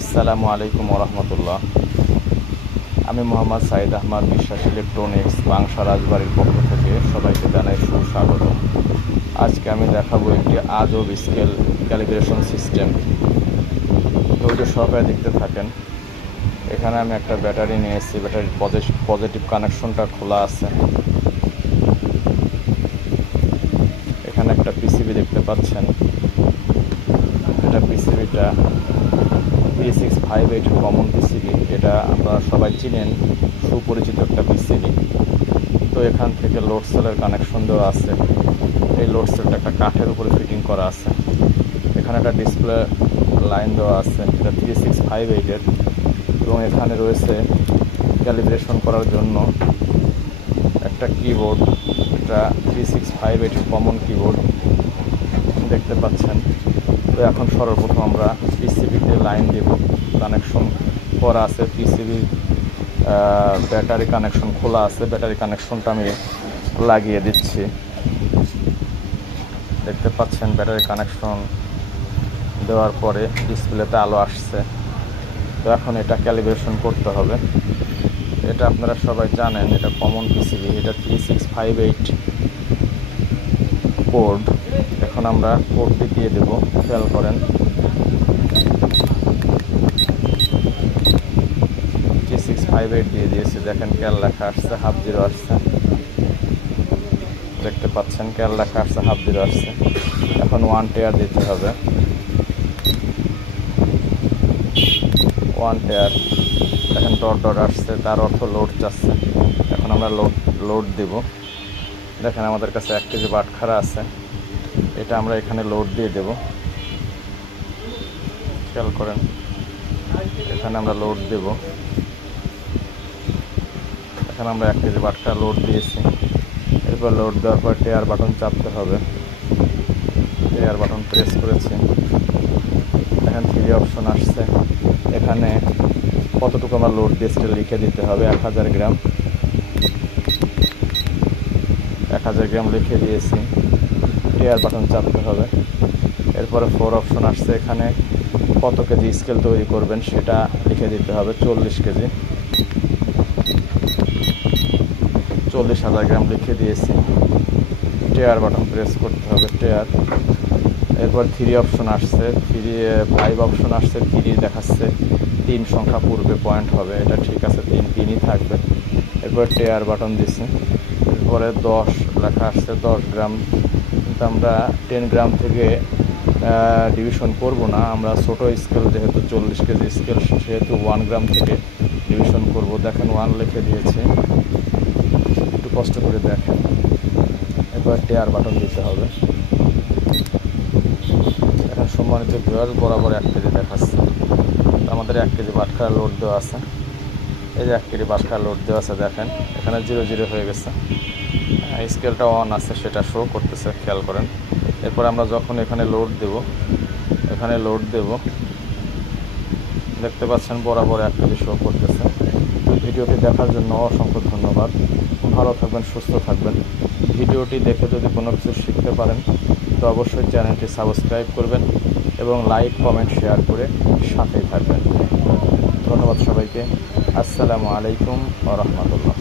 আসসালামু আলাইকুম রহমতুল্লাহ আমি মোহাম্মদ সাইদ আহমদ বিশ্বাস ইলেকট্রনিক্স বাংশা রাজবাড়ির পক্ষ থেকে সবাইকে জানাই সুস্বাগত আজকে আমি দেখাবো একটি আজব স্কেল ক্যালিব্রেশন সিস্টেম। ধৈর্য সহকারে দেখতে থাকেন। এখানে আমি একটা ব্যাটারি নিয়ে এসেছি ব্যাটারির পজিটিভ কানেকশনটা খোলা আছে। এখানে একটা পিসিবি দেখতে পাচ্ছেন। এটা পিসিবিটা three six five eight common PCB এটা আপনারা সবাই চিনেন, সুপরিচিত একটা পিসিবি তো এখান থেকে লোড সেলের কানেকশন দেওয়া আছে। এই লোড সেলটা একটা কাঠের উপরে ফিটিং করা আছে। এখানে একটা ডিসপ্লে লাইন দেওয়া আছে, এটা থ্রি সিক্স ফাইভ এইটের এবং এখানে রয়েছে ক্যালিব্রেশন করার জন্য একটা কিবোর্ড এটা থ্রি সিক্স ফাইভ এইটের কমন কিবোর্ড দেখতে পাচ্ছেন? তো এখন সর্বপ্রথম আমরা পিসিবিতে লাইন দেব। কানেকশন করা আছে, পিসিবি ব্যাটারি কানেকশন খোলা আছে। ব্যাটারি কানেকশনটা আমি লাগিয়ে দিচ্ছি। দেখতে পাচ্ছেন, ব্যাটারি কানেকশন দেওয়ার পরে ডিসপ্লেতে আলো আসছে। তো এখন এটা ক্যালিব্রেশন করতে হবে। এটা আপনারা সবাই জানেন, এটা কমন পিসিবি, এটা three six five eight. Code এখন আমরা কোডটি দিয়ে দেবো। খেয়াল করেন। থ্রি সিক্স ফাইভ এইট দিয়ে দিয়েছি। দেখেন ক্যাল লেখা আসছে হাফ জিরো আসছে। দেখতে পাচ্ছেন ক্যাল লেখা আসছে হাফ জিরো আসছে। এখন ওয়ান টেয়ার দিতে হবে। ওয়ান টেয়ার দেখেন ডট ডট আসছে, তার অর্থ লোড চাচ্ছে। এখন আমরা লোড লোড দেব। দেখেন আমাদের কাছে এক কেজি বাটখারা আছে। এটা আমরা এখানে লোড দিয়ে দেব। খেয়াল করেন, এখানে আমরা লোড দেব। এখানে আমরা এক কেজি বাটখারা লোড দিয়েছি। এরপর লোড দেওয়ার পর টেয়ার বাটন চাপতে হবে। টেয়ার বাটন প্রেস করেছি। এখানে থ্রি অপশন আসছে। এখানে কতটুকু আমরা লোড দিয়ে সেটা লিখে দিতে হবে, এক হাজার গ্রাম এক হাজার গ্রাম লিখে দিয়েছি। টেয়ার বাটন চাপতে হবে। এরপরে ফোর অপশন আসছে এখানে। কত কেজি স্কেল তৈরি করবেন সেটা লিখে দিতে হবে, চল্লিশ কেজি। চল্লিশ হাজার গ্রাম লিখে দিয়েছি। টেয়ার বাটন প্রেস করতে হবে টেয়ার এরপর থ্রি অপশন আসছে। থ্রি ফাইভ অপশন আসছে থ্রি দেখাচ্ছে। তিন সংখ্যা পূর্বে পয়েন্ট হবে। এটা ঠিক আছে, তিন তিনই থাকবে। এরপর টেয়ার বাটন দিছি। এরপরে দশ, লেখা আসছে দশ গ্রাম। কিন্তু আমরা টেন গ্রাম থেকে ডিভিশন করব না। আমরা ছোটো স্কেল যেহেতু চল্লিশ কেজি স্কেল সেহেতু ওয়ান গ্রাম থেকে ডিভিশন করব। দেখেন ওয়ান লিখে দিয়েছে। একটু কষ্ট করে দেখেন। এবার টেয়ার বাটন দিতে হবে। এখন সম্মানিত ভিউয়ার বরাবর এক কেজি দেখাচ্ছে। আমাদের এক কেজি বাটখারা লোড দেওয়া আছে। এই যে এক কেজি বাটখারা লোড দেওয়া আছে দেখেন, এখানে জিরো জিরো হয়ে গেছে। স্কেলটা অন আছে, সেটা শো করতেছে, খেয়াল করেন। এরপর আমরা যখন এখানে লোড দেব, এখানে লোড দেব, দেখতে পাচ্ছেন বরাবর এক কেজি শো করতেছে। ভিডিওটি দেখার জন্য অসংখ্য ধন্যবাদ। ভালো থাকবেন, সুস্থ থাকবেন। ভিডিওটি দেখে যদি কোনো কিছু শিখতে পারেন, তো অবশ্যই চ্যানেলটি সাবস্ক্রাইব করবেন এবং লাইক কমেন্ট শেয়ার করে সাথেই থাকবেন। সবাইকে। আসসালামু আলাইকুম ও রহমতুল্লাহ।